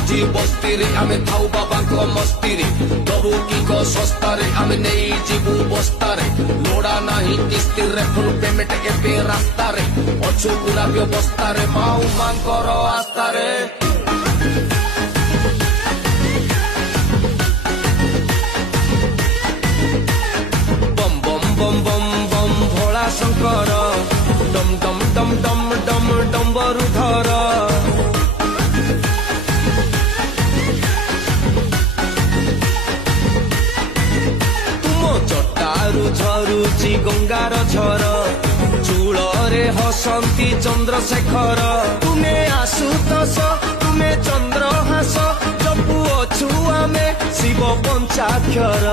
मझी बस्ती रे आमे थाउ बाबा को मस्ती रे दबु की को सस्ता रे आमे नहीं जीवु बस्ता रे लोड़ा नहीं किस्ती रे फुल पेमेंट एबे रास्ता रे अछु पूरा व्यवस्था रे माऊ मान करो आस्था रे बम बम बम बम बम भोला शंकर डम डम डम डम डम डम्बरु धर चट्टारू झरुची गंगार झर चूଳରେ हसंती चंद्रशेखर तुमे आशुतोष तुमे चंद्रहास जपु अछु आमे शिव पंचाक्षर